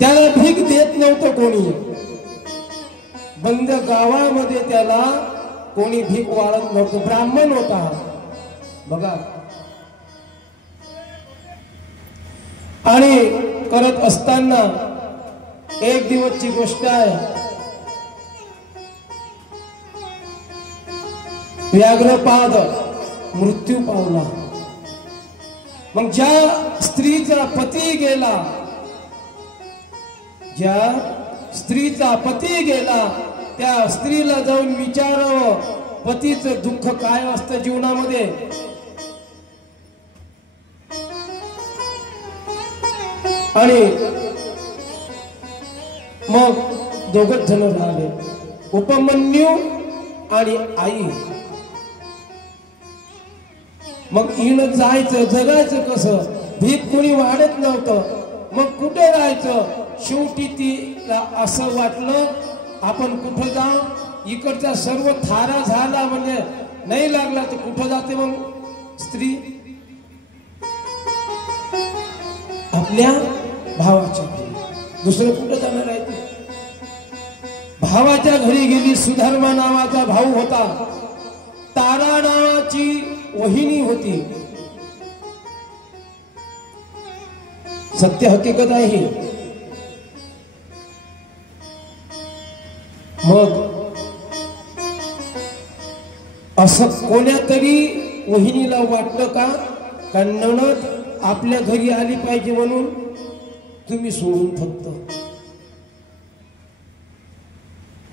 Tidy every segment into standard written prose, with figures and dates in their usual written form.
त्याला भीक देत नव्हतं कोणी, बंद गावामध्ये त्याला कोणी भीक वाढत नव्हतं. ब्राह्मण होता बघा. आणि करत असताना एक दिवसची गोष्ट आहे. व्याघ्रपाद मृत्यू पावला. मग ज्या स्त्रीचा पती गेला, ज्या स्त्रीचा पती गेला त्या स्त्रीला जाऊन विचारावं पतीचं दुःख काय असतं जीवनामध्ये. आणि मग दोघच जण राहिले, उपमन्यू आणि आई. मग हिनं जायचं, जगायचं कसं? भीक कोणी वाढत नव्हतं. मग कुठे राहायचं? शेवटी तिला असं वाटलं आपण कुठं जाऊ, इकडचा सर्व थारा झाला म्हणजे नाही लागला तर कुठं जाते मग स्त्री? आपल्या भावाच्या घरी. दुसरं कुठं जाणार आहे ती? भावाच्या घरी गेली. सुधर्मा नावाचा भाऊ होता, तारा नावाची वहिनी होती. सत्य हकीकत आहे. मग असं कोण्या तरी वहिनीला वाटलं का नणद आपल्या घरी आली पाहिजे म्हणून तुम्ही सोडून, फक्त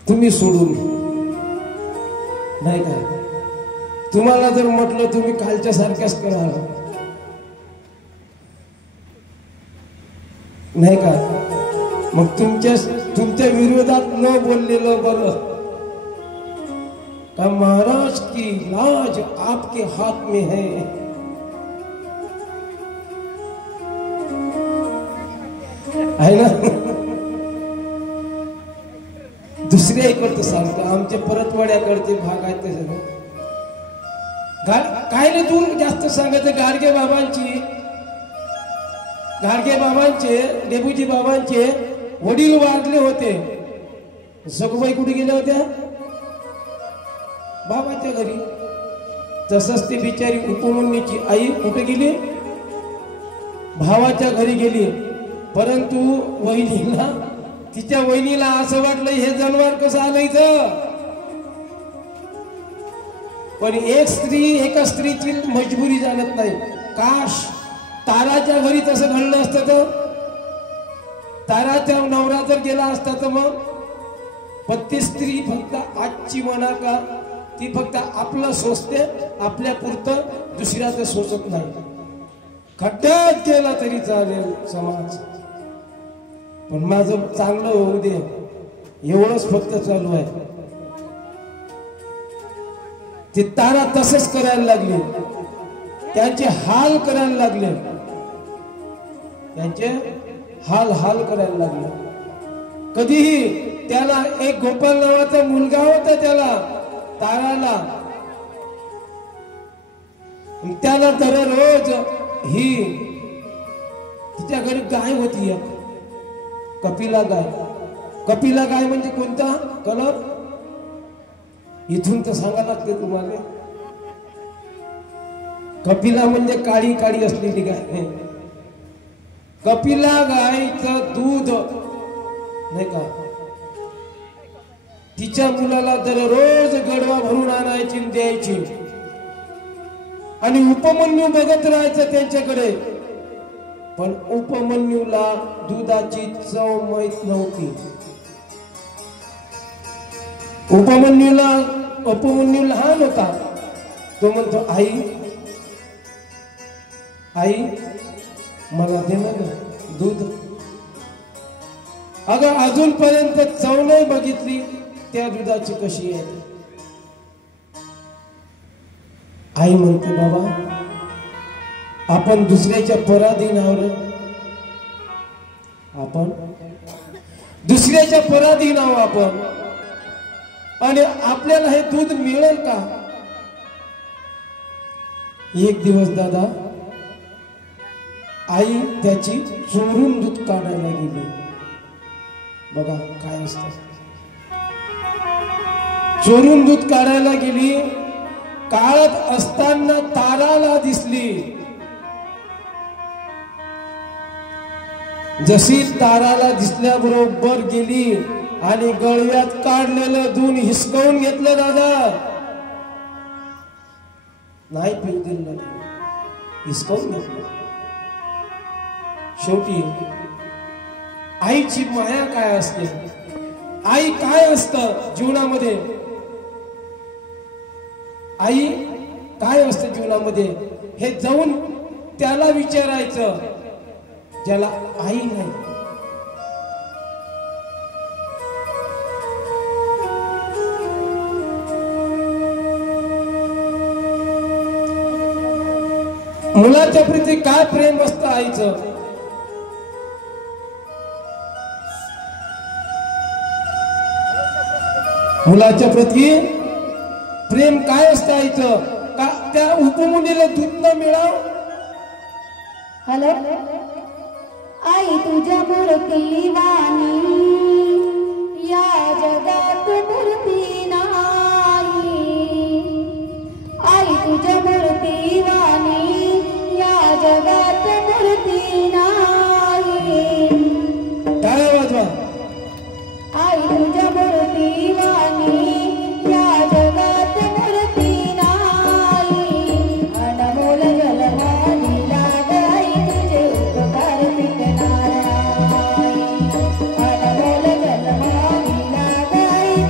तुम्ही सोडून नाही का? तुम्हाला जर म्हटलं तुम्ही कालच्या सारख्याच करा नाही का, मग तुमच्या विरोधात न बोललेलं बरं का? महाराज की लाज आपके हाथ में है. आहे ना? दुसऱ्या इकडचं सांगतो, आमच्या परतवाड्याकडचे भाग आहेत ते सगळं. काय रे तू जास्त सांगायचं? गाडगे बाबांचे डेबूजी बाबांचे वडील वारले होते. सगुबाई कुठे गेल्या होत्या? बाबाच्या घरी. तसंच ती बिचारी उपमन्यूची आई कुठे गेली? भावाच्या घरी गेली. परंतु वहिनीला, तिच्या वहिनीला असं वाटलं हे जनावर कसं आलं इथं. पण एका स्त्रीची मजबुरी जाणत नाही. काश ताराच्या घरी तसं घडलं असतं तर, ताराच्या नवरा जर गेला असता तर मग. पण ती स्त्री फक्त आजची म्हणा का, ती फक्त आपलं सोचते, आपल्या पुरतं, दुसऱ्याचं सोचत नाही. खड्ड्यात गेला तरी चालेल समाज, पण माझं चांगलं होऊ दे एवढंच फक्त चालू आहे. ती तारा तसंच करायला लागली, त्यांचे हाल करायला लागले, त्यांचे हाल करायला लागले. कधीही त्याला एक गोपाल नावाचा मुलगा होता, त्याला ताराला, त्याला दररोज ही तिच्या घरी गाय होती, एक कपिला गाय. कपिला गाय म्हणजे कोणता कलर? इथून तर सांगा लागते तुम्हाला. कपिला म्हणजे काळी काळी असलेली गाय. कपिला गायचं दूध नाही का, तिच्या मुलाला दररोज गडवा भरून आणायची द्यायची. आणि उपमन्यू बघत राहायचं त्यांच्याकडे. पण उपमन्यूला दुधाची चव माहित नव्हती. उपमन्यू लहान होता. तो म्हणतो, आई मला दे ना ग दूध. अगं अजूनपर्यंत चव नाही बघितली त्या दुधाची कशी आहे. आई म्हणते, बाबा आपण दुसऱ्याच्या पराधीन आहोत. आपण दुसऱ्याच्या पराधीन आहोत आपण. आणि आपल्याला हे दूध मिळेल का? एक दिवस दादा आई त्याची चोरून दूध काढायला गेली. बघा काय असतं. चोरून दूध काढायला गेली, काढत असताना ताराला दिसली. जशी ताराला दिसल्याबरोबर गेली आणि गळ्यात काढलेलं दूध हिसकावून घेतलं. दादा नाही पिऊ दिलं, हिसकावून घेतलं. शेवटी आईची माया काय असते, आई काय असतं जीवनामध्ये, आई काय असतं जीवनामध्ये हे जाऊन त्याला विचारायचं ज्याला आई नाही. मुलाच्या प्रती काय प्रेम असतं आईचं. मुलाच्या प्रती प्रेम काय असतं आईचं. का त्या उपमुलीला दूध न मिळाव. हॅलो, आई तुझ्या मूर्ती वाणी या जगात मूर्ती नाही. आई तुझ्या मूर्ती वाणी या जगात मूर्ती नाही. टाळ्या वाजवा. आई तुझ्या मूर्ती वाणी या जगात मूर्ती नाही. अनमोल जलवाणी लाग आई तुझे उपकार फिटणार. अनमोल जलवाणी लाग आई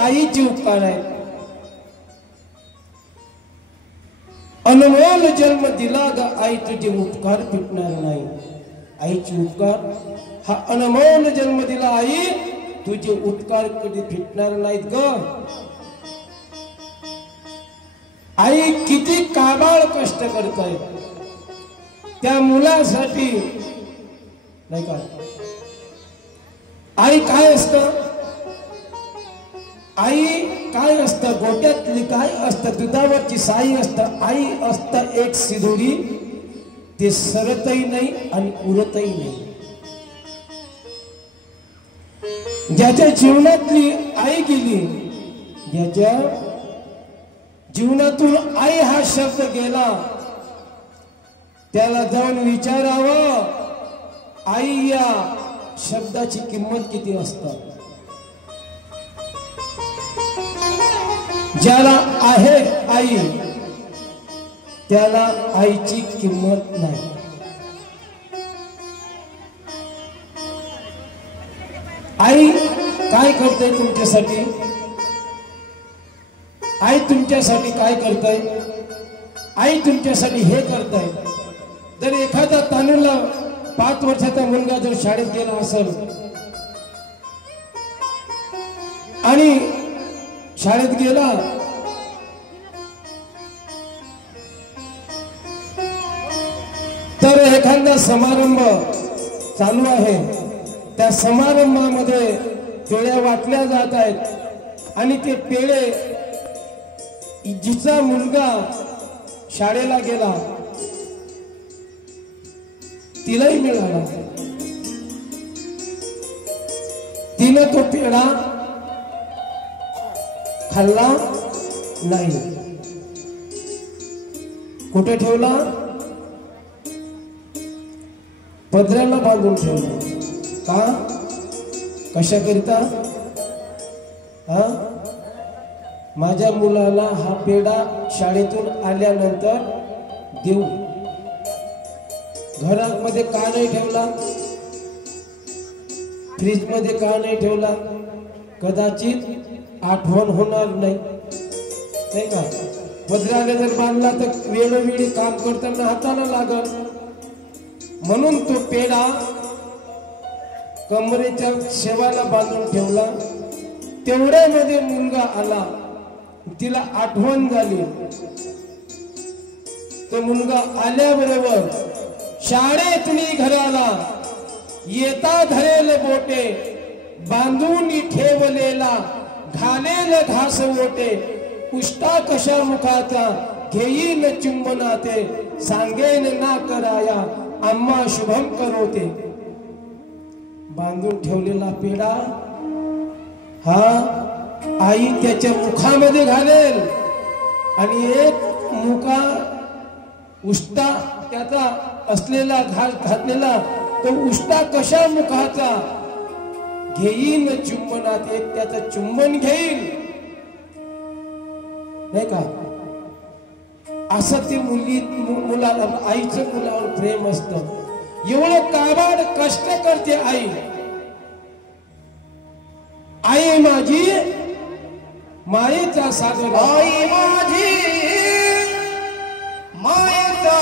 आईचे उपकार आहेत. अनमोल जन्म दिला ग आई, तुझे उपकार फिटणार नाही. आईचे उपकार हा अनमोल जन्म दिला आई, तुझे उपकार कधी फिटणार नाहीत ग. आई किती काबाड कष्ट करताय त्या मुलासाठी, नाही का. आई काय असतं, आई काय असतं, गोट्यातली काय असतं, दुधावरची साई असतं. आई असतं एक सिधोडी, ते सरतही नाही आणि उरतही नाही. ज्याच्या जीवनातली आई गेली, ज्याच्या जीवनातून आई हा शब्द गेला, त्याला जाऊन विचारावं आई या शब्दाची किंमत किती असते. ज्याला आहे आई त्याला आईची किंमत नाही. आई काय करते तुमच्यासाठी, आई तुमच्यासाठी काय करताय, आई तुमच्यासाठी हे करताय. जर एखादा तानुला 5 वर्षाचा मुलगा जर शाळेत गेला असेल आणि शाळेत गेला तर एखादा समारंभ चालू आहे, त्या समारंभामध्ये पेढ्या वाटल्या जात आहेत आणि ते पेढे जिचा मुलगा शाळेला गेला तिलाही मिळाला. तिनं तो पेढा खाल्ला नाही. कुठे ठेवला, पदराला बांधून ठेवला. का, कशाकरिता, हा माझ्या मुलाला हा पेढा शाळेतून आल्यानंतर देऊ. घरामध्ये का नाही ठेवला, फ्रीज मध्ये का नाही ठेवला, कदाचित आठवण होणार नाही, नाही का. पदराला जर बांधला तर वेळोवेळी काम करताना हाताला लागल, म्हणून तो पेढा कमरेच्या शेवाला बांधून ठेवला. तेवढ्यामध्ये मुलगा आला, तिला आठवण झाली. तो मुलगा आल्याबरोबर शाळेतून घराला येता धरेल बोटे, बांधून ठेवलेला घालेल घास ओटे. उष्टा कशा मुखाचा घेईन चुंबनाते, सांगेन ना कराया आम्हा शुभम करोते. बांधून ठेवलेला पेढा हा आई त्याच्या मुखामध्ये घालेल आणि एक मुका उष्टा त्याचा असलेला घास घातलेला तो उष्टा कशा मुखाचा घेईन चुंबनात, एक त्याचं चुंबन घेईल, नाही का. असं ते मुलाला, आईचं मुलावर प्रेम असतं. एवढं काबाड कष्ट करते आई. आई माझी मायेचा सागर, आई माझी मायेचा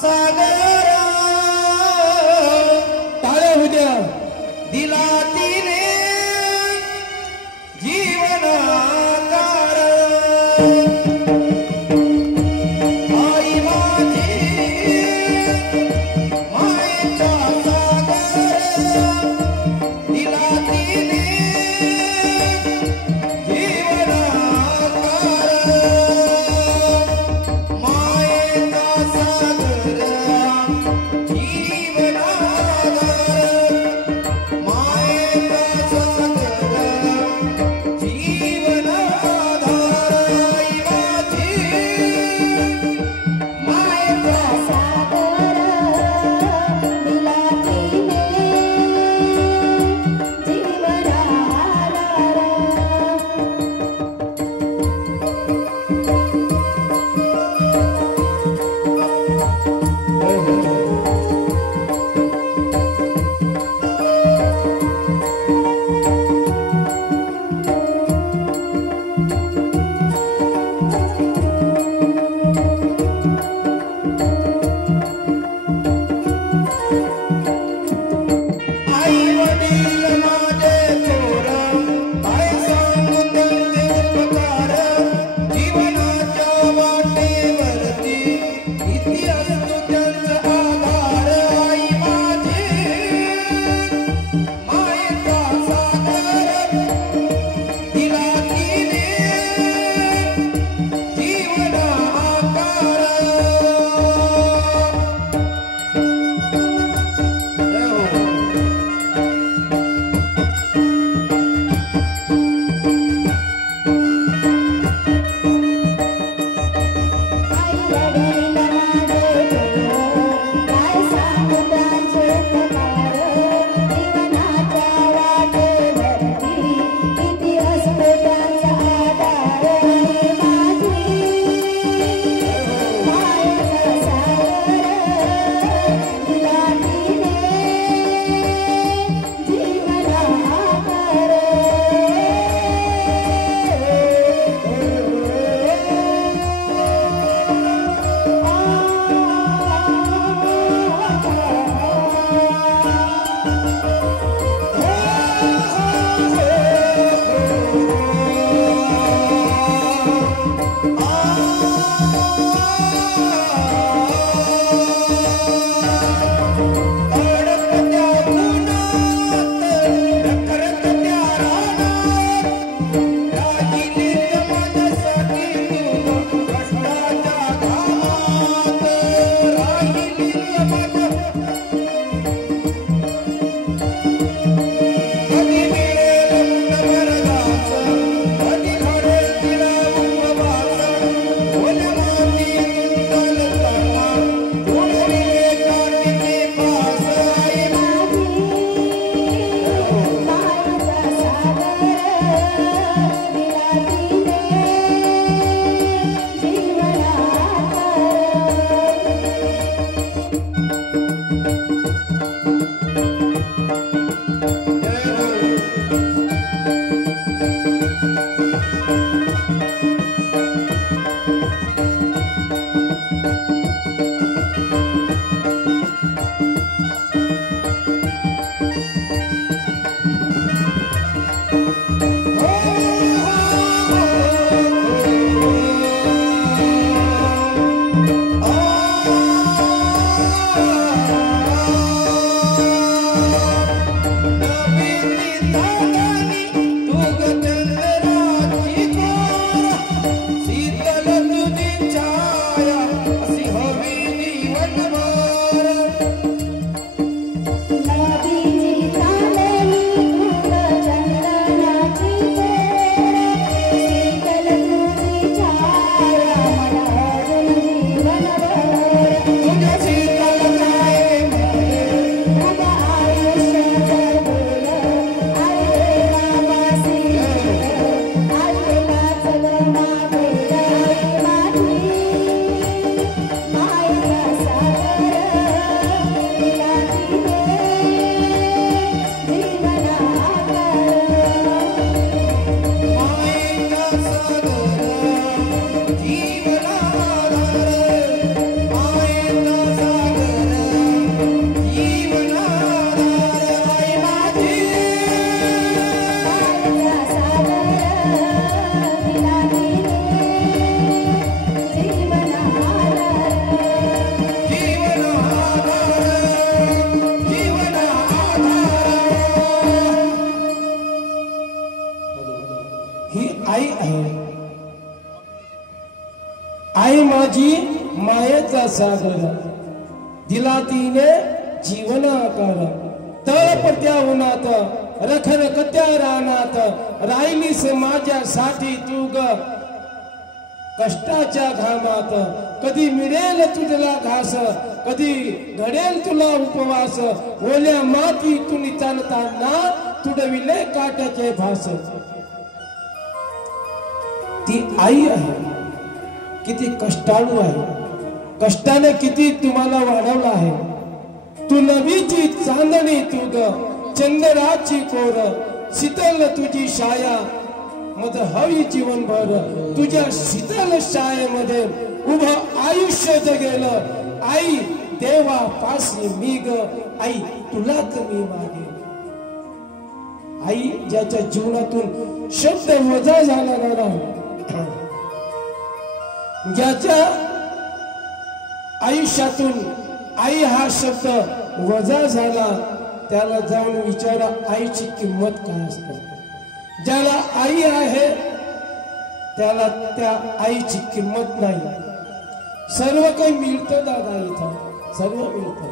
सागर, टाळ्या उद्या दिला तिने जीवनाकार. आई माझी मायेचा सागर, दिला तिने जीवनाकार. आई आहे. आई माझी मायेचा सागर, दिला तिने जीवन आकार. तळपत्या उन्हात रखरखत्या रानात राहिलीस माझ्यासाठी तू ग. कष्टाच्या घामात कधी मिळेल तुझला घास, कधी घडेल तुला उपवास. ओल्या मातीतून चालताना तुडविले काट्याचे भास. ती आई आहे, किती कष्टाळू आहे, कष्टाने किती तुम्हाला वाढवलं आहे. तू नवीची चांदणी तू ग, चंद्राची कोर, शीतल तुझी छाया मध हवी जीवनभर. तुझ्या शीतल छायेमध्ये उभं आयुष्य जगेलं. आई देवा पासी मी ग, आई तुलाच मी मागे. आई ज्याच्या जीवनातून शब्द वजा झाला नाही, ज्याच्या आयुष्यातून आई हा शब्द वजा झाला, त्याला जाऊन विचारा आईची किंमत काय असते. ज्याला आई आहे त्याला त्या आईची किंमत नाही. सर्व काही मिळतं दादा, इथं सर्व मिळतं,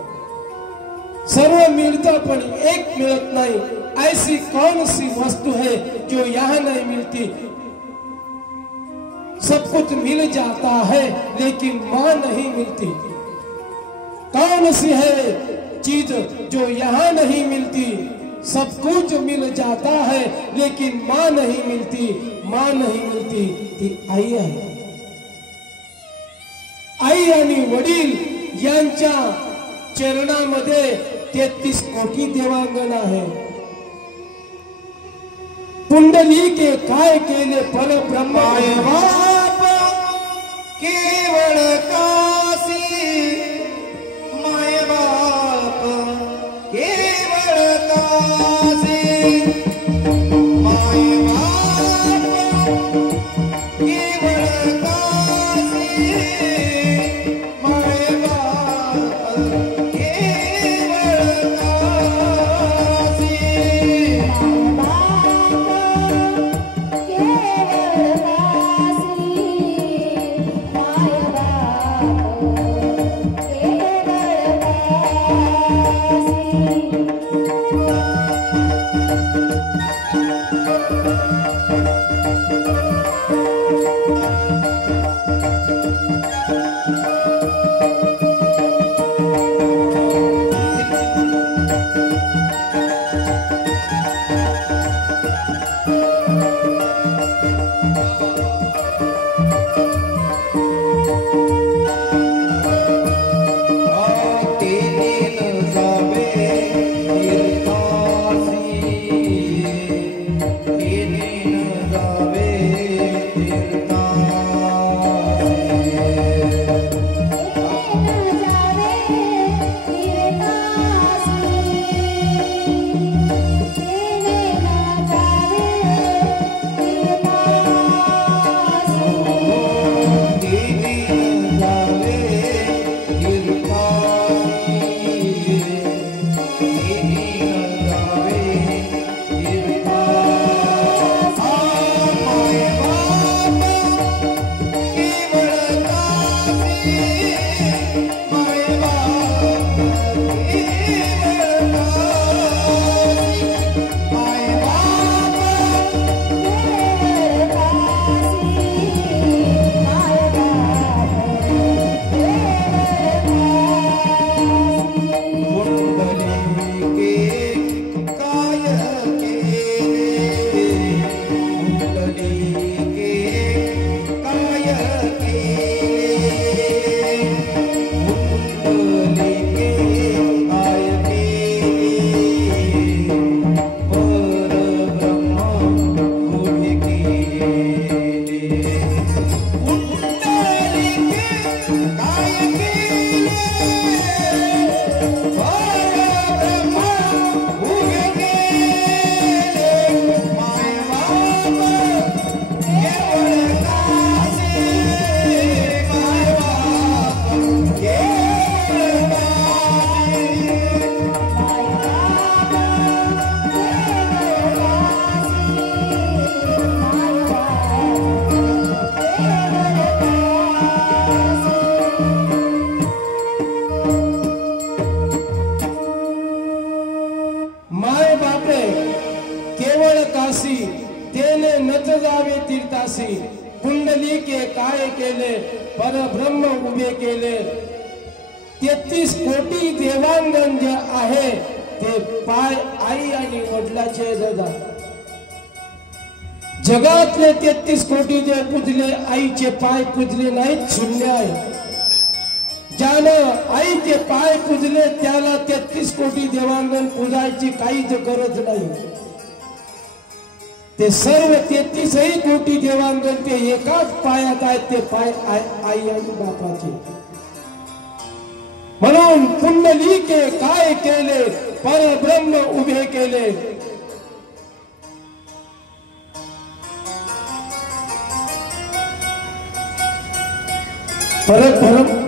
सर्व मिळतं, पण एक मिळत नाही. ऐसी कौन सी वस्तु है जो यहाँ नहीं मिलती. सब कुछ मिल जाता है लेकिन माँ नहीं मिलती. कौन सी है चीज जो यहाँ नहीं मिलती. सब कुछ मिल जाता है लेकिन माँ नहीं मिलती. माँ नहीं मिलती ती आई आहे. आई आणि वडील यांच्या चरणामध्ये 33 कोटी देवांगण आहे. पुंडलिके काय केले परब्रह्मा. बाप केवळ काशी, माय बाप केवळ काशी. माय बाप केवळ काशी, माय बाप केवळ काशी. केवळ काशी, माय बाप केवळ काशी तेने नच जावे तीर्थासी कुंडलिके काय केले परब्रह्म उभे केले 33 कोटी देवांगण जे आहे ते पाय आई आणि वडिलाचे दादा जगातले 33 कोटी जे पूजले आईचे पाय पूजले नाहीत शून्य आहे ज्यानं आईचे पाय पूजले त्याला 33 कोटी देवांगण पूजायची काहीच गरज नाही ते सर्व 33 कोटी देवांगण ते एकाच पायात आहेत ते पाय आई आणि बापाचे म्हणून कुंडलिके काय केले परब्रह्म उभे केले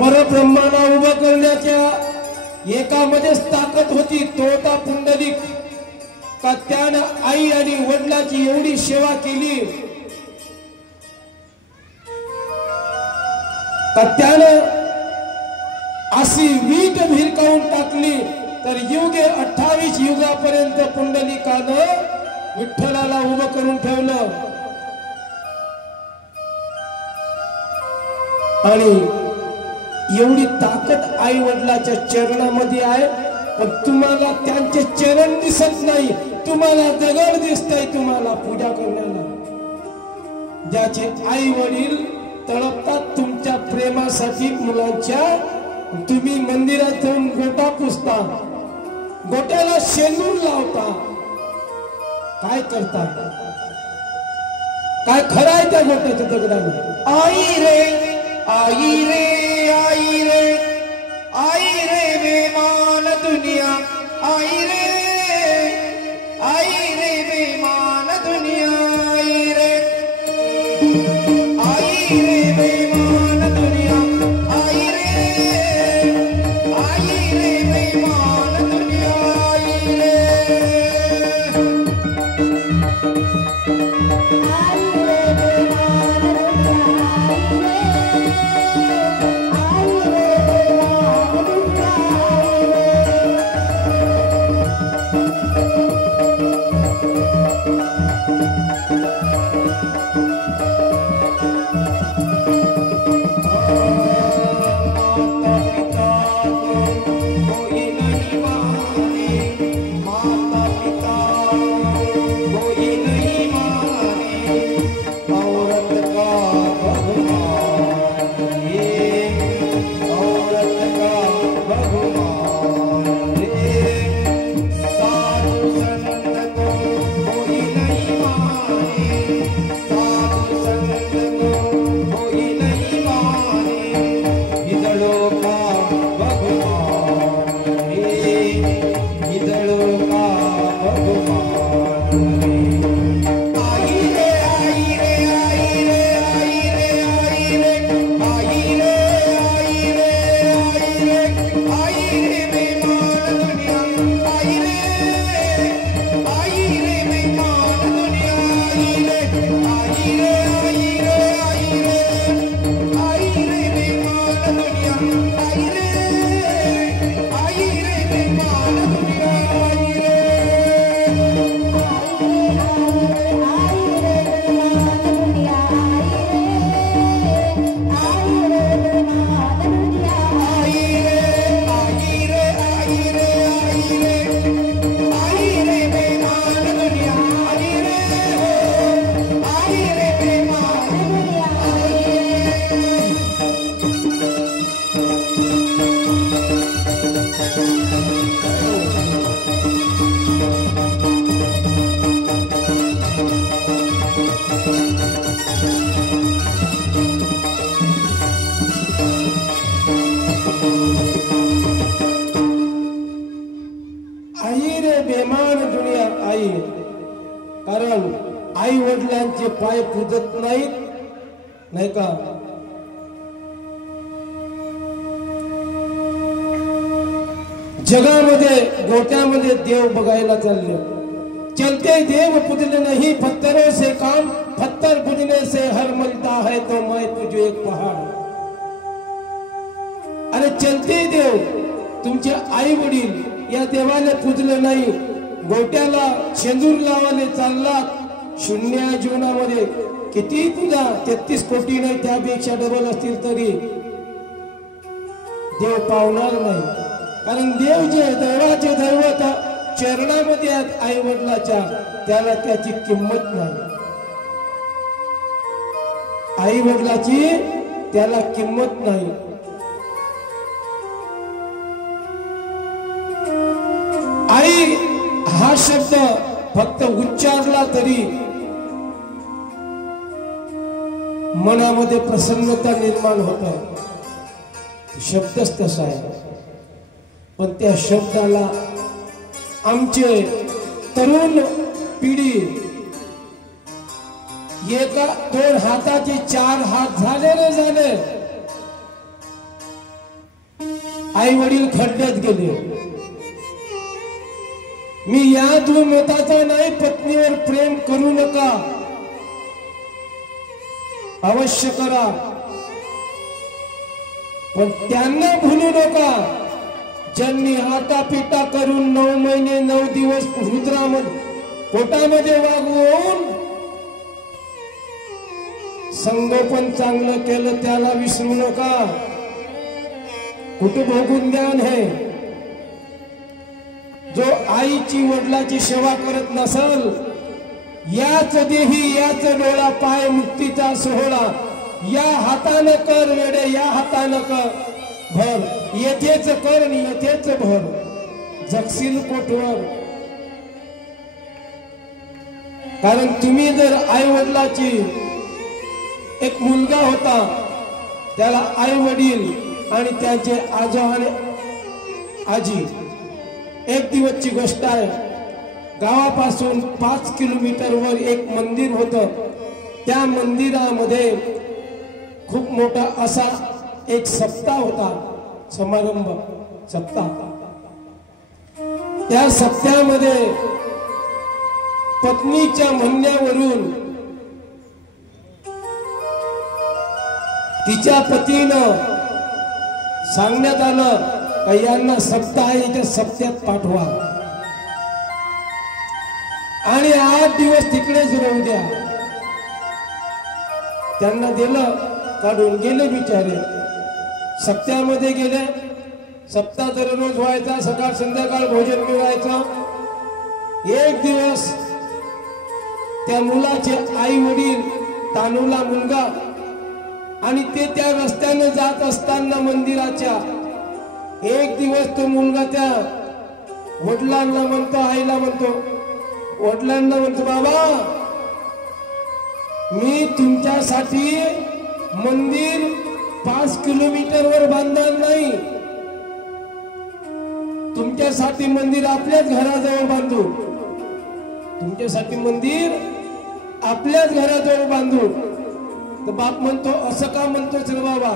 परब्रह्माला उभं करण्याच्या एकामध्येच ताकद होती तो होता पुंडलिक का त्यानं आई आणि वडिलाची एवढी सेवा केली का त्यानं अशी वीट भिरकावून टाकली तर युगे 28 युगापर्यंत पुंडलिकानं विठ्ठलाला उभं करून ठेवलं आणि एवढी ताकद आई वडिलाच्या चरणामध्ये आहे पण तुम्हाला त्यांचे चरण दिसत नाही तुम्हाला दगड दिसतंय तुम्हाला पूजा करण्याला ज्याचे आई वडील तळपतात तुमच्या प्रेमासाठी मुलांच्या तुम्ही मंदिरात जाऊन गोटा पुसता गोट्याला शेंदूर लावता काय करता काय खरं आहे त्या गोट्याच्या दगडाने आई रे आई रे आई रे आई रे बेमान दुनिया आई रे बेमान दुनिया आई रे बेमान दुनिया आई रे बेमान दुनिया आई रे आई वडिलांचे पाय पूजत नाहीत नाही का जगामध्ये गोट्यामध्ये देव बघायला चालले चलते देव पूजले नहीं पत्थरों से काम पत्थर पूजने से हर मिलता है तो मैं तुझे एक पहाड़ अरे चलते देव तुमचे आई वडील या देवाला पूजले नाही गोट्याला शेंदूर लावाले चालला शून्य जीवनामध्ये किती तुझा 33 कोटी नाही त्यापेक्षा डबल असतील तरी देव पावणार नाही. कारण देव जे देवाचे दैवत चरणामध्ये आहेत आई वडिलाच्या, त्याला त्याची किंमत नाही. आई वडिलाची त्याला किंमत नाही. आई हा शब्द फक्त उच्चारला तरी मनामध्ये प्रसन्नता निर्माण होत. शब्दच तसा आहे. पण त्या शब्दाला आमचे तरुण पिढी एका 2 हाताचे 4 हात झाले आई वडील खड्ड्यात गेले. मी या मताचा नाही, पत्नीवर प्रेम करू नका, अवश्य करा, पण त्यांना भूलू नका ज्यांनी आटापिटा करून 9 महिने 9 दिवस रुद्रामध्ये पोटामध्ये वागवून संगोपन चांगलं केलं, त्याला विसरू नका. कुठे भोगून ज्ञान आहे. जो आईची वडिलाची सेवा करत नसल, याच देही याच डोळा पाय मुक्तीचा सोहळा, या हातानं कर वेडे, या हातानं कर भर, येथेच कर आणि येथेच भर, जगशील कोठवर. कारण तुम्ही जर आई वडिलाची, एक मुलगा होता त्याला आई वडील आणि त्यांचे आजो आणि आजी, एक दिवसची गोष्ट आहे, गावापासून 5 किलोमीटरवर एक मंदिर होतं. त्या मंदिरामध्ये खूप मोठा असा एक सप्ताह होता, समारंभ सप्ताह. त्या सप्त्यामध्ये पत्नीच्या म्हणण्यावरून तिच्या पतीनं सांगण्यात आलं का यांना सप्ताह आहे, त्या सप्त्यात पाठवा आणि 8 दिवस तिकडेच राहू द्या. त्यांना दिलं, काढून गेले बिचारे. सप्त्यामध्ये गेले. सप्ताह दररोज व्हायचा, सकाळ संध्याकाळ भोजन मिळायचं. एक दिवस त्या मुलाचे आई वडील, तानुला मुलगा, आणि ते त्या रस्त्याने जात असताना मंदिराच्या, एक दिवस तो मुलगा त्या वडिलांना म्हणतो, आईला म्हणतो, वडिलांना म्हणतो, बाबा मी तुमच्यासाठी मंदिर 5 किलोमीटरवर बांधणार नाही, तुमच्यासाठी मंदिर आपल्याच घराजवळ बांधू, तुमच्यासाठी मंदिर आपल्याच घराजवळ बांधू. तर बाप म्हणतो, असं का म्हणतोच रे बाबा?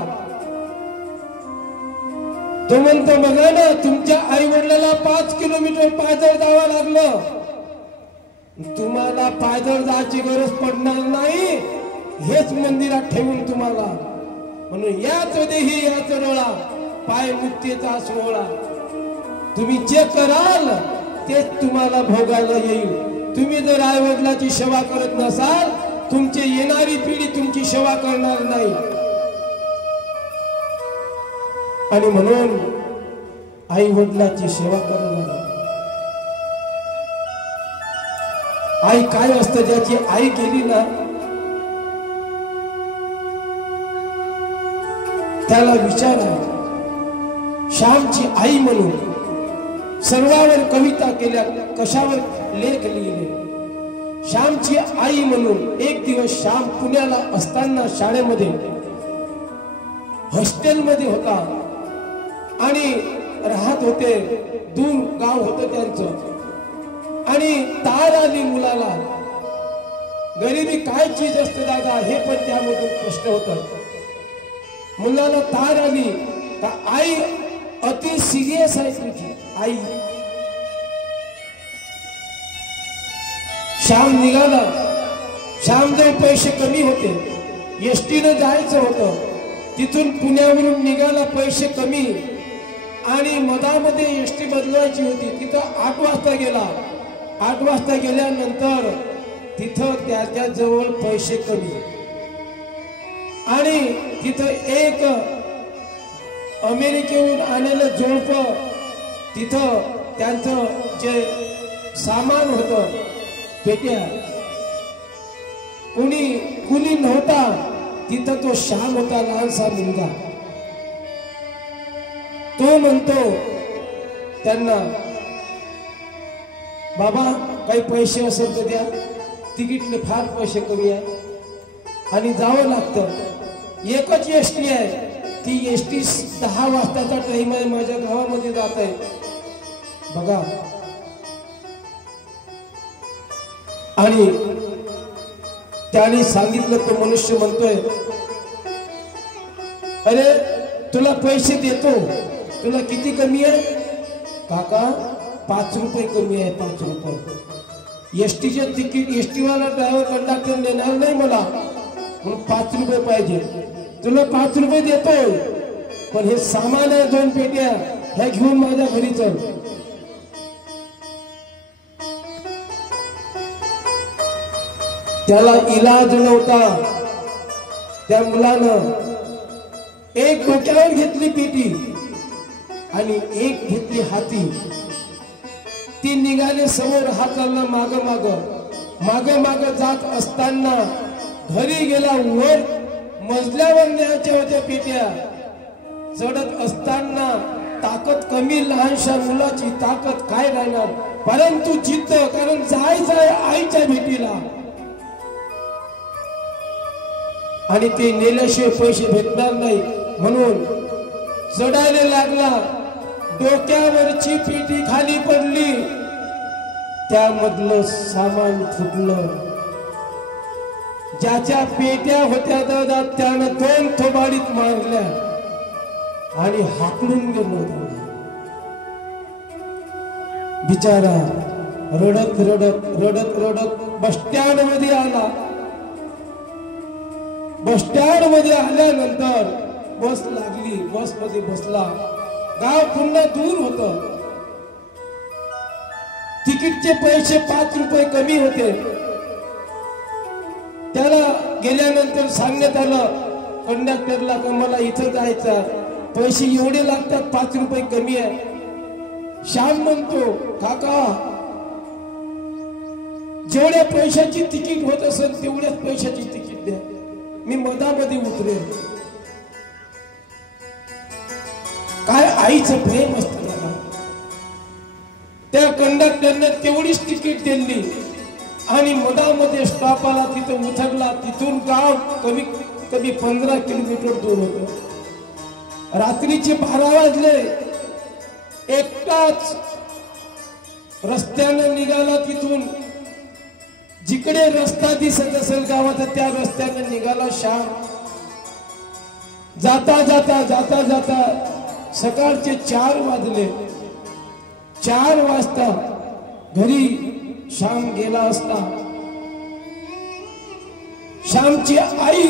तो म्हणतो, बघा ना, तुमच्या आई वडिलांना 5 किलोमीटर पायदळ जावं लागलं, तुम्हाला पायदळ जायची गरज पडणार नाही, हेच मंदिरात ठेवून तुम्हाला. म्हणून याच देही याच डोळा पाय मुक्तीचा सोहळा. तुम्ही जे कराल तेच तुम्हाला भोगायला येईल. तुम्ही जर आई वडिलाची सेवा करत नसाल, तुमची येणारी पिढी तुमची सेवा करणार नाही. आणि म्हणून आई वडिलाची सेवा करणार. आई काय असतं? ज्याची आई गेली ना, त्याला विचारा. श्यामची आई म्हणून सर्वावर कविता केल्या, कशावर लेख लिहिले. श्यामची आई म्हणून एक दिवस श्याम पुण्याला असताना शाळेमध्ये हॉस्टेलमध्ये होता आणि राहत होते. दूर गाव होतं त्यांचं. आणि तार आली मुलाला. गरिबी काय चीज असते दादा, हे पण त्यामधून प्रश्न होत. मुलाला तार आली का आई अति सिरियस आहे तुझी आई. श्याम निघाला. श्यामजवळ पैसे कमी होते, एसटीनं जायचं होतं. तिथून पुण्यावरून निघाला, पैसे कमी, आणि मधामध्ये एसटी बदलवायची होती. तिथं 8 वाजता गेला. 8 वाजता गेल्यानंतर तिथं त्याच्या जवळ पैसे कमी आणि तिथं एक अमेरिकेहून आलेलं जोडपं तिथं त्यांचं जे सामान होतं पेट्या कुणी नव्हता तिथं तो श्याम होता लहानसा मुलगा तो म्हणतो त्यांना बाबा काही पैसे असेल तर द्या तिकीटले फार पैसे कमी आहे आणि जावं लागतं एकच एसटी आहे ती एसटी 10 वाजताचा टाइम आहे माझ्या गावामध्ये जात आहे बघा आणि त्याने सांगितलं तो मनुष्य म्हणतोय अरे तुला पैसे देतो तुला किती कमी आहे काका 5 रुपये कमी आहे 5 रुपये एसटीचे तिकीट एसटी वाला ड्रायव्हर कंडक्टर देणार नाही मला म्हणून 5 रुपये पाहिजे तुला 5 रुपये देतोय पण हे सामान आहे 2 पेट्या ह्या घेऊन माझ्या घरी चल त्याला इलाज नव्हता त्या मुलानं एक डोक्यावर घेतली पेटी आणि एक घेतली हाती ती निघाले समोर हा चालला माग माग जात असताना घरी गेला वर मजल्यावर न्यायच्या होत्या पेट्या चढत असताना ताकद कमी लहानशा मुलाची ताकद काय राहणार परंतु जिद्द कारण जायचं आईच्या भेटीला आणि ते नेल्याशिवाय पैसे भेटणार नाही म्हणून चढायला लागला डोक्यावरची पेटी खाली पडली त्यामधलं सामान फुटलं ज्याच्या पेट्या होत्या दादा त्यानं 2 थोबाडीत मारल्या आणि हाकलून गेलो बिचारा रडत रडत रडत रडत बस स्टँड मध्ये आला बस स्टँड मध्ये आल्यानंतर बस लागली बस मध्ये बसला गाव पुन्हा दूर होत तिकीटचे पैसे 5 रुपये कमी होते त्याला गेल्यानंतर सांगण्यात आलं कंडक्टरला की मला इथं जायचं पैसे एवढे लागतात 5 रुपये कमी आहे श्याम म्हणतो काका जेवढ्या पैशाची तिकीट होत असेल तेवढ्याच पैशाची तिकीट द्या मी मधामध्ये उतरेल काय आईचं प्रेम असतं मला त्या कंडक्टरने तेवढीच तिकीट दिली आणि मधामध्ये स्टॉप आला तिथं उतरला तिथून गाव कमी 15 किलोमीटर दूर होत रात्रीचे 12 वाजले एकटाच रस्त्यानं निघाला तिथून जिकडे रस्ता दिसत असेल गावात त्या रस्त्याने निघाला श्याम जाता जाता जाता जाता सकाळचे 4 वाजले 4 वाजता घरी श्याम गेला असता श्यामची आई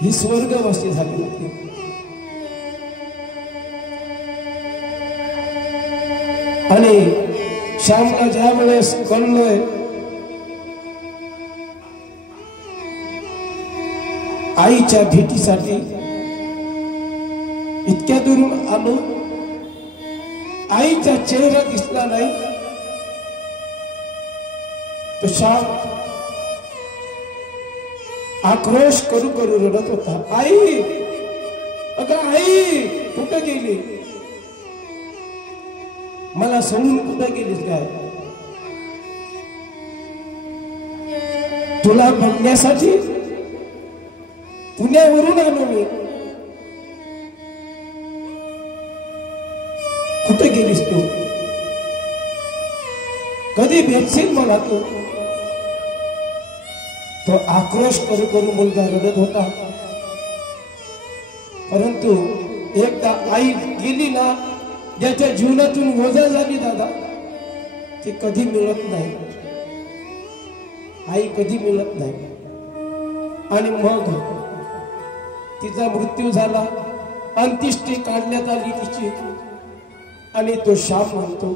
ही स्वर्गवासी झाली होती आणि श्यामला ज्या वेळेस कळलोय आईच्या भेटीसाठी इतक्या दूरून आलो आईचा चेहरा दिसला नाही तो श्याम आक्रोश करू करू रडत होता आई अगं आई कुठे गेली मला सोडून कुठे गेलीस काय तुला बघण्यासाठी पुण्यावरून आलो मी कुठे गेलीस तू कधी भेटशील मला तो आक्रोश करू करू मुलगा रडत होता परंतु एकदा आई गेली ना ज्याच्या जीवनातून वजा झाली दादा ती कधी मिळत नाही आई कधी मिळत नाही आणि मग तिचा मृत्यू झाला अंत्येष्टी काढण्यात आली तिची आणि तो श्याम म्हणतो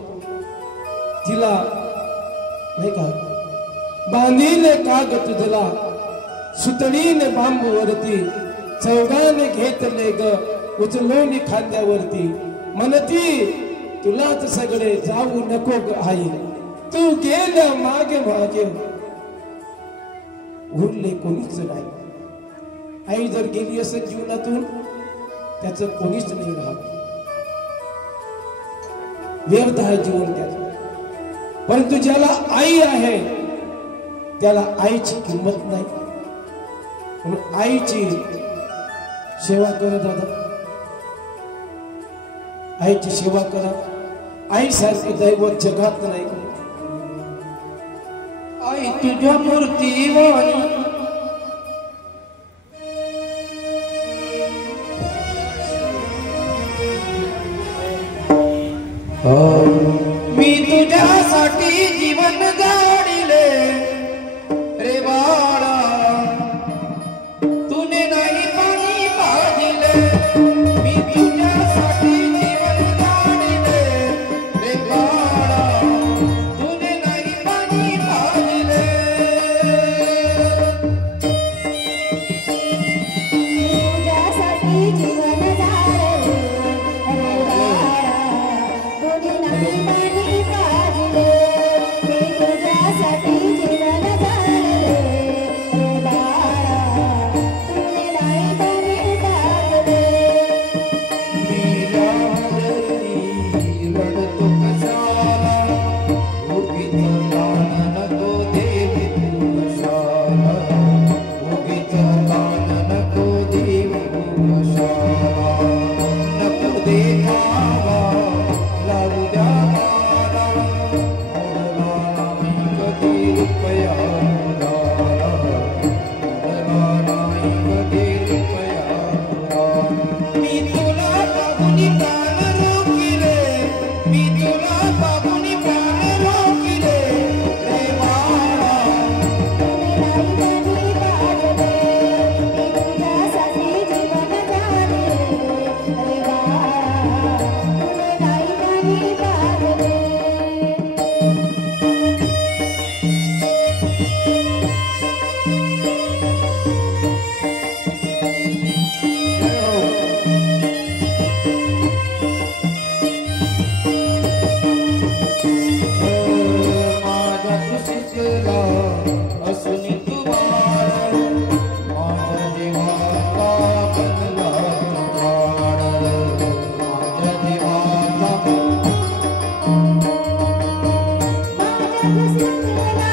तिला नाही का बांधीले काग तुझला सुतळीने बांबूवरती चौगाने घेतले ग उचलून खांद्यावरती म्हणती तुलाच सगळे जाऊ नको ग आई तू गेल्या मागे मागे उरले कोणीच नाही. आई जर गेली असेल जीवनातून त्याचं कोणीच नाही राहत. व्यर्थ आहे जीवन त्याचं. परंतु ज्याला आई आहे त्याला आईची किंमत नाही. म्हणून आईची सेवा करा दादा. आईची सेवा करा. आई सारखे दैवत जगात नाही. आई तुझ्या मूर्तीवाणी मी तुझ्यासाठी जीवन गाडिले रे बाळा तुने नाही पाणी पाजिले. मी तुझ्यासाठी जीवन गाडिले रे बाळा तुने नाही पाणी पाजिले. तुझ्यासाठी जीवन जाळले रे बाळा तुझी नाही पाणी पाजले. मी तुझ्यासाठी जीवन जाळले रे बाळा तुझी नाही पाणी पाजले. मीरा हरती रडतो कशाला उगीच ताण नको देवी तू कशाला उगीच ताण नको देवी तू कशाला. नको देखावा लावू द्या मला मोडला नाही कधी रुपया उडाला. मोडला नाही कधी रुपया उडाला. मी तुला बाबुनी प्राण रोकिले मी तुला बाबुनी प्राण रोकिले रे बाळा. तुझी नाही पाणी पाजले. मी तुझ्यासाठी जीवन जाळले रे बाळा तुझी नाही पाणी पाजले. माझ्या खुशीतला असून तू बाळ माझ्या जीवाला बनला तू प्राण. माझ्या जीवाला माझ्या खुशीतला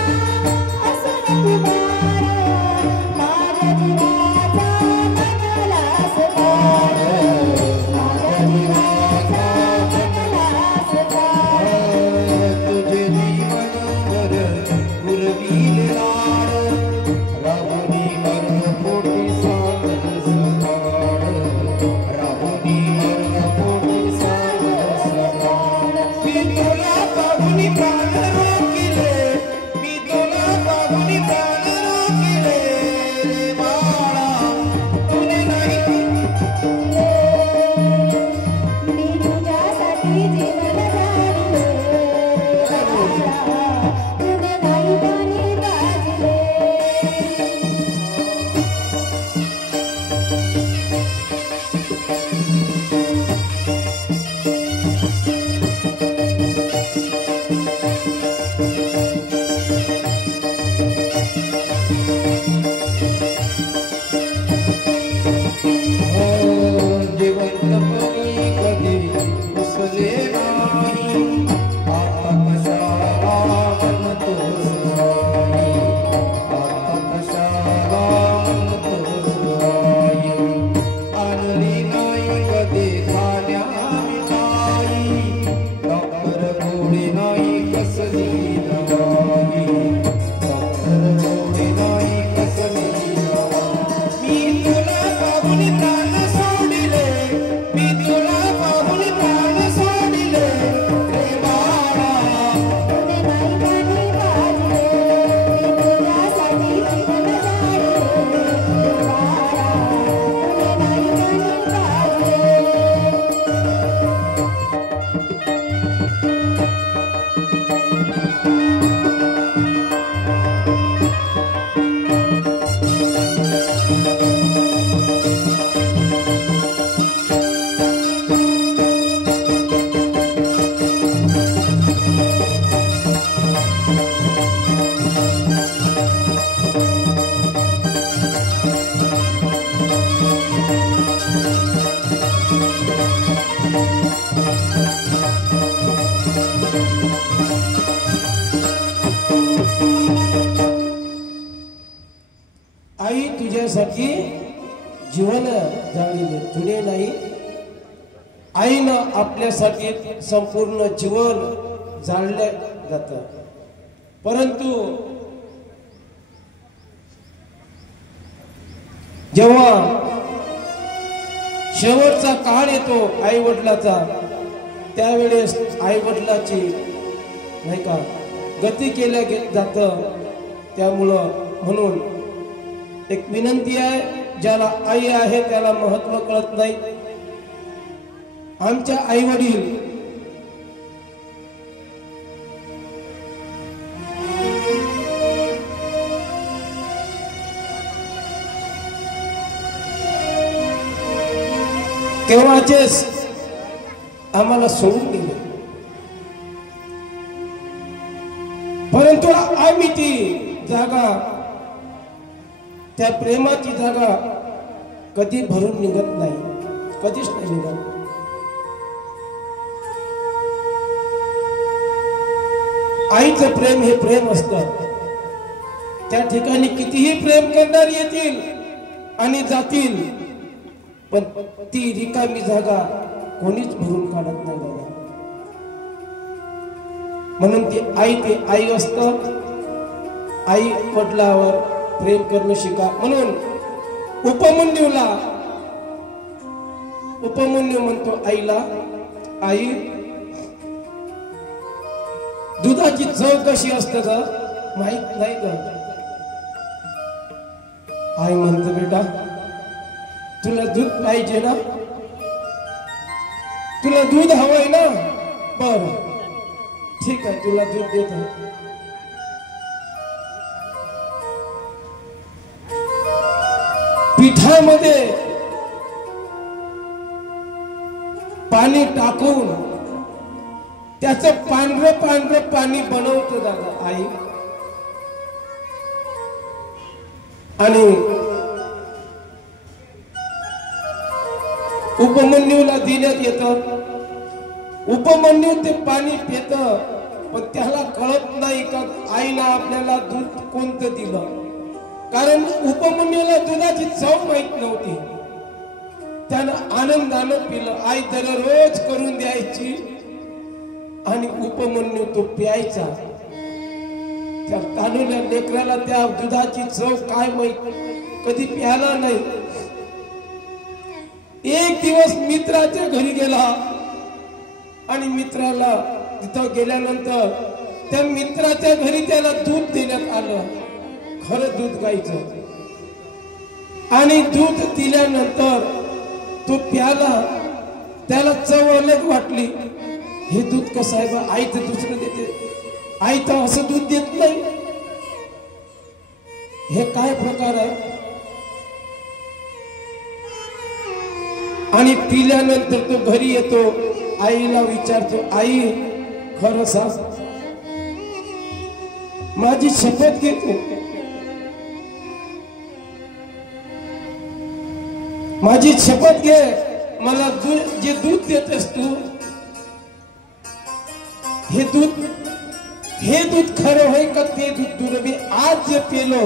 असून तू बाळ माझ्या जीवाचा बनलास प्राण. माझ्या जीवाचा बनलास प्राण. तुझे जीवनभर पुरविले लाड राहुनी अर्धपोटी सागर सकाळ. राहुनी अर्धपोटी सागर सकाळ. मी तुला बाबुनी प्राण रोकिले मी तुला बाबुनी प्राण आई तुझ्यासाठी जीवन जाळले तुने नाही. आईनं आपल्यासाठी संपूर्ण जीवन जाळले जात. परंतु जेव्हा शेवटचा काळ येतो आई वडिलाचा, त्यावेळेस आई वडिलाची नाही का गती केल्या जात. त्यामुळं म्हणून एक विनंती आहे, ज्याला आई आहे त्याला महत्व कळत नाही. आमच्या आई वडील तेव्हाचेच आम्हाला सोडून गेले, परंतु आम्ही ती जागा, त्या प्रेमाची जागा कधी भरून निघत नाही, कधीच नाही निघत. आईचं प्रेम हे प्रेम असतं. त्या ठिकाणी कितीही प्रेम करणारी येतील आणि जातील, पण ती रिकामी जागा कोणीच भरून काढत नाही बाबा. म्हणून ती आई असतं. आई वडिलावर प्रेम करणं शिका. म्हणून उपमन्यू म्हणतो आईला, आई दुधाची चव कशी असते का माहित नाही का? आई म्हणतो बेटा तुला दूध पाहिजे ना, तुला दूध हवंय ना, बर ठीक आहे तुला दूध देतो. पिठामध्ये पाणी टाकून त्याचं पांढरं पाणी बनवतो दादा आई. आणि उपमन्यूला देण्यात येतं. उपमन्यू ते पाणी पित, पण त्याला कळत नाही का आईनं आपल्याला दूध कोणतं दिलं. कारण उपमन्यूला दुधाची चव माहित नव्हती. त्यानं आनंदानं पिलं. आई दररोज करून द्यायची आणि उपमन्यू तो प्यायचा. त्या तानुल्या लेकराला त्या दुधाची चव काय माहित, कधी प्याला नाही. एक दिवस मित्राच्या घरी गेला आणि मित्राला तिथं गेल्यानंतर त्या मित्राच्या घरी त्याला दूध देण्यात आलं, खरं दूध गायचं. आणि दूध दिल्यानंतर तो प्याला, त्याला चव अलग वाटली. हे दूध कसं आहे बा, आई तर दुसरं देते, आई तर असं दूध देत नाही, हे काय प्रकार आहे. आणि पिल्यानंतर तो घरी येतो, आईला विचारतो, आई खरं सांग, माझी शपथ घेतो, माझी शपथ घे, मला जे दूध देतेस तू, हे दूध खरं होय का ते दूध मी आज जे पेलो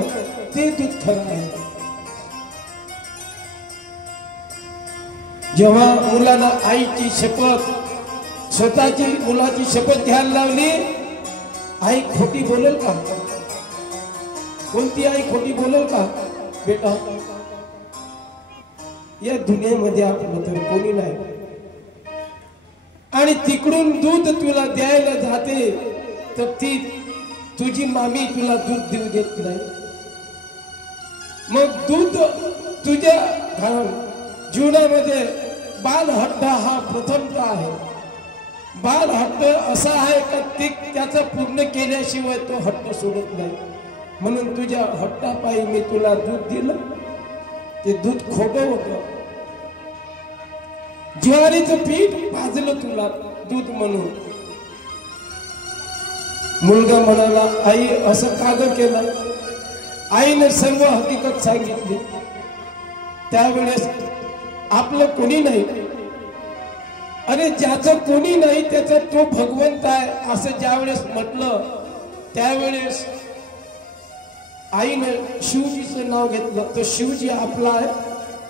ते दूध खरं आहे. जेव्हा मुलाला आईची शपथ, स्वतःची मुलाची शपथ घ्यायला लावली, आई खोटी बोलेल का? कोणती आई खोटी बोलेल का? बेटा या दुनियेमध्ये आपलं तर कोणी नाही. आणि तिकडून दूध तुला द्यायला जाते तर ती तुझी मामी तुला दूध देऊ देत नाही. मग दूध तुझ्या जीवनामध्ये बाल हट्ट हा प्रथमता आहे. बाल हट्ट असा आहे का ते त्याचा पूर्ण केल्याशिवाय तो हट्ट सोडत नाही. म्हणून तुझ्या हट्टापायी मी तुला दूध दिलं, ते दूध खोटं होतं. ज्वारीचं पीठ भाजलं तुला दूध म्हणून. मुलगा म्हणाला, आई असं का ग केलं? आईने सर्व हकीकत सांगितली. त्यावेळेस आपलं कोणी नाही, अरे ज्याचं कोणी नाही त्याचा तो भगवंत आहे असं ज्यावेळेस म्हटलं, त्यावेळेस आईनं शिवजीचं नाव घेतलं तर शिवजी आपला आहे,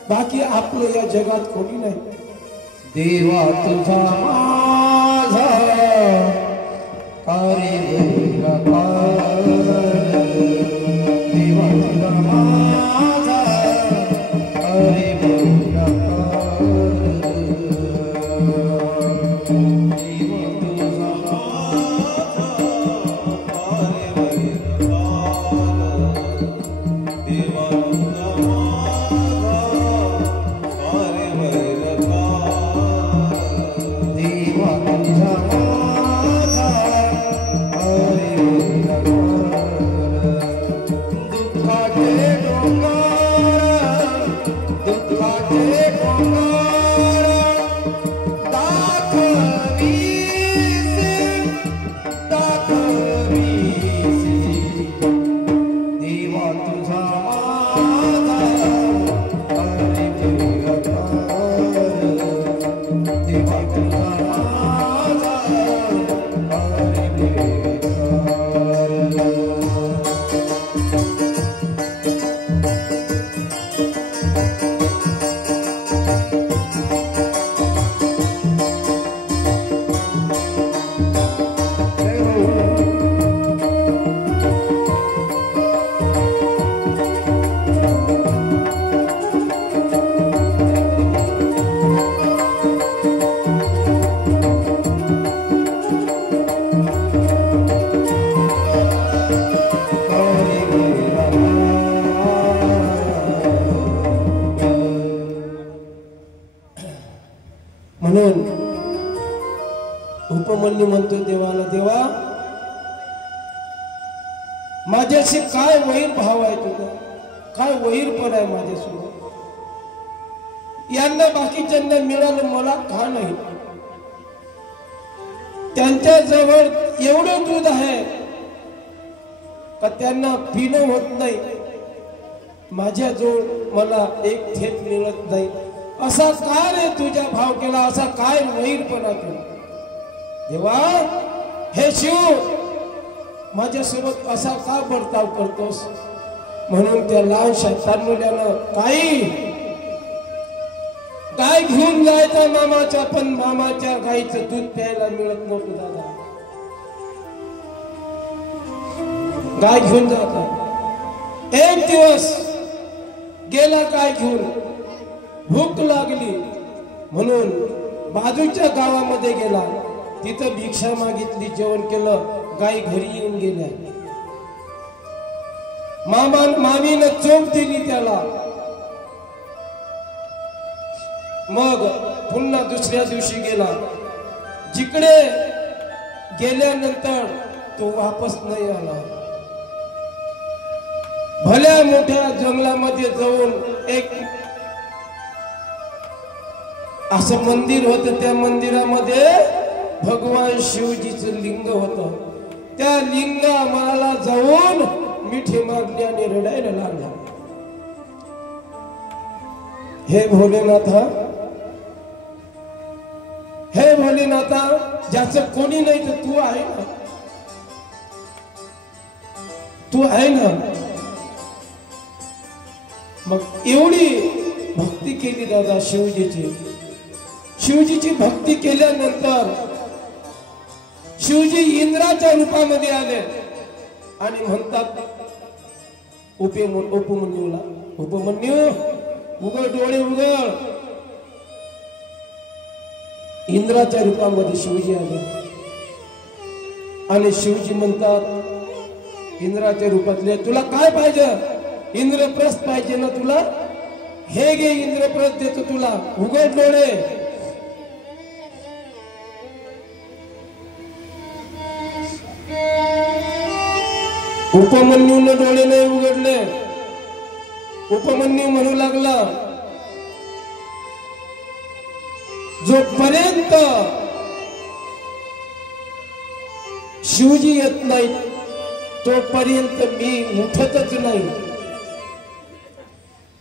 बाकी आपलं या जगात कोणी नाही. देवा तुझा माझा कार्य देवा तुझा माझा कार्य म्हणून उपमन्यू म्हणतो देवाला, देवा माझ्याशी काय वैर भाव आहे तुझा, काय वैरपण आहे माझ्यासोबत. यांना बाकीच्यांना मिळालं, मला का नाही. त्यांच्या जवळ एवढं दूध आहे का त्यांना पिणं होत नाही, माझ्याजवळ मला एक थेट मिळत नाही. असा काय रे तुझ्या भाव केला, असा काय वैरपणा केला. देवा हे शिव माझ्यासोबत असा का बर्ताव करतोस. म्हणून त्या लहानशा तान्हुल्यानं गाय घेऊन जायचा मामाच्या, पण मामाच्या गाईचं दूध प्यायला मिळत नव्हतं. दादा गाय घेऊन जाता, एक दिवस गेला गाय घेऊन, भूक लागली म्हणून बाजूच्या गावामध्ये गेला, तिथं भिक्षा मागितली, जेवण केलं, गाय घरी येऊन गेल्या. मामीनं चोप दिली त्याला. मग पुन्हा दुसऱ्या दिवशी गेला, जिकडे गेल्यानंतर तो वापस नाही आला. भल्या मोठ्या जंगलामध्ये जाऊन एक असं मंदिर होतं, त्या मंदिरामध्ये भगवान शिवजीचं लिंग होतं. त्या लिंगाला जाऊन मिठी मागली आणि रडायला लागला. हे भोलेनाथा, हे भोलेनाथा, ज्याचं कोणी नाही तर तू आहे ना, तू आहे ना. मग एवढी भक्ती केली दादा शिवजीची भक्ती केल्यानंतर शिवजी इंद्राच्या रूपामध्ये आले आणि म्हणतात उपमन्यूला, उपमन्यू उघड डोळे उघड. इंद्राच्या रूपामध्ये शिवजी आले आणि शिवजी म्हणतात इंद्राच्या रूपातले, तुला काय पाहिजे. इंद्रप्रस्थ पाहिजे ना तुला, हे घे इंद्रप्रस्थ देतो तुला, उघड डोळे. उपमन्यूने डोळे नाही उघडले. उपमन्यू म्हणू लागला, जोपर्यंत शिवजी येत नाही तोपर्यंत मी उठतच नाही.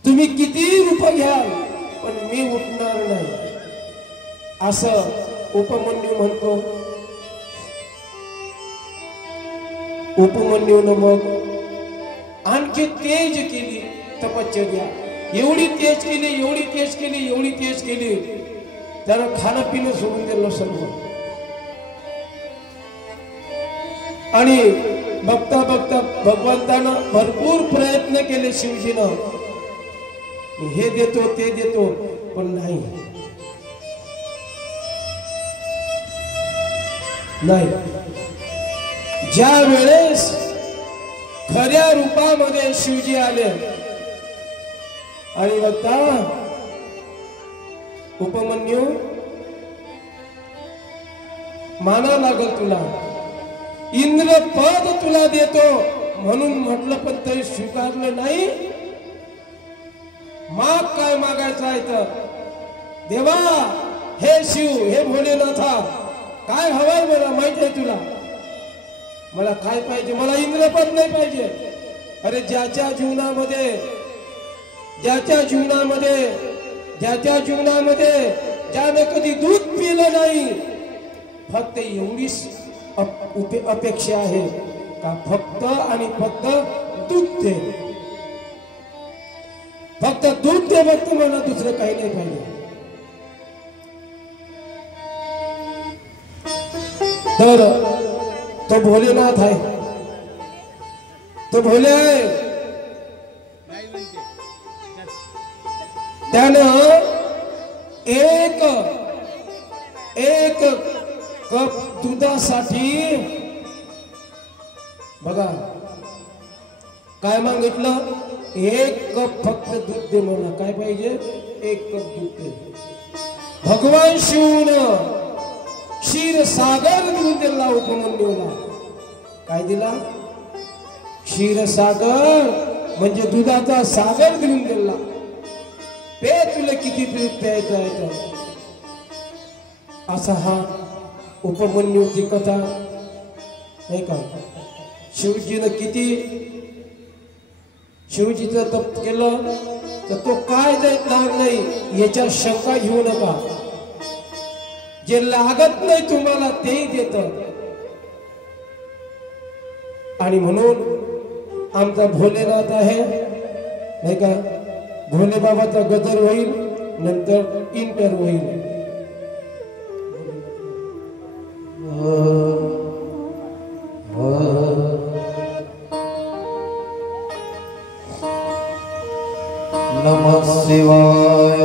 तुम्ही किती रूप घ्याल पण मी उठणार नाही, असं उपमन्यू म्हणतो. उपमन्यूनं मग आणखी तेज केली तपश्चर्या, एवढी तेज केली, एवढी तेज केली, एवढी तेज केली, त्यानं खाणं पिणं सोडून दिलं सर्व. आणि बघता बघता भगवंतानं भरपूर प्रयत्न केले शिवजीनं, हे देतो ते देतो, पण नाही. ज्या वेळेस खऱ्या रूपामध्ये शिवजी आले आणि बघता उपमन्यू माना लागल तुला, इंद्रपद तुला देतो म्हणून म्हटलं, पण तरी स्वीकारलं नाही. माग काय मागायचं आहे तर, देवा हे शिव हे भोलेनाथा काय हवंय मला माहिती आहे तुला, मला काय पाहिजे, मला इंद्रपद नाही पाहिजे. अरे ज्याच्या जीवनामध्ये ज्याने कधी दूध पिलं नाही, फक्त एवढीच अपेक्षा आहे का फक्त आणि फक्त दूध दे, फक्त दूध दे, फक्त मला दुसरं काही नाही पाहिजे. तर तो भोलेनाथ आहे, तो भोले आहे. त्यानं एक कप दुधासाठी बघा काय मागितलं, एक कप फक्त दूध दे मला, काय पाहिजे, एक कप दूध दे. भगवान शिवनं क्षीर सागर दूध दिला उपमन्यूला. काय दिला, क्षीर सागर म्हणजे दुधाचा सागर देऊन दिला. पे तुला किती प्यायचं आहे तर, असा हा उपमन्यूची कथा नाही का. शिवजीनं किती शिवजीचं तप केलं तर तो काय देणार नाही याच्या शंका घेऊ नका. जे लागत नाही तुम्हाला तेही देत. आणि म्हणून आमचा भोलेनाथ आहे नाही का, भोले बाबाचा गजर होईल, नंतर इंटर होईल. नमः शिवाय,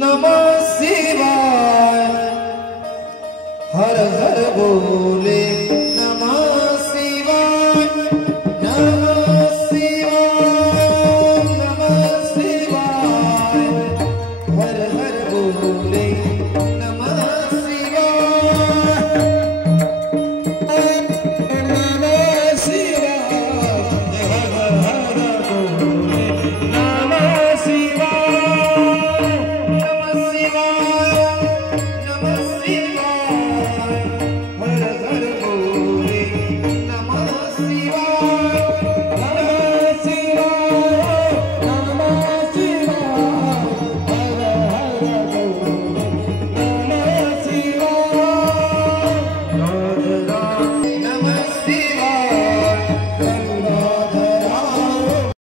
नमः शिवाय, हर हर बोले.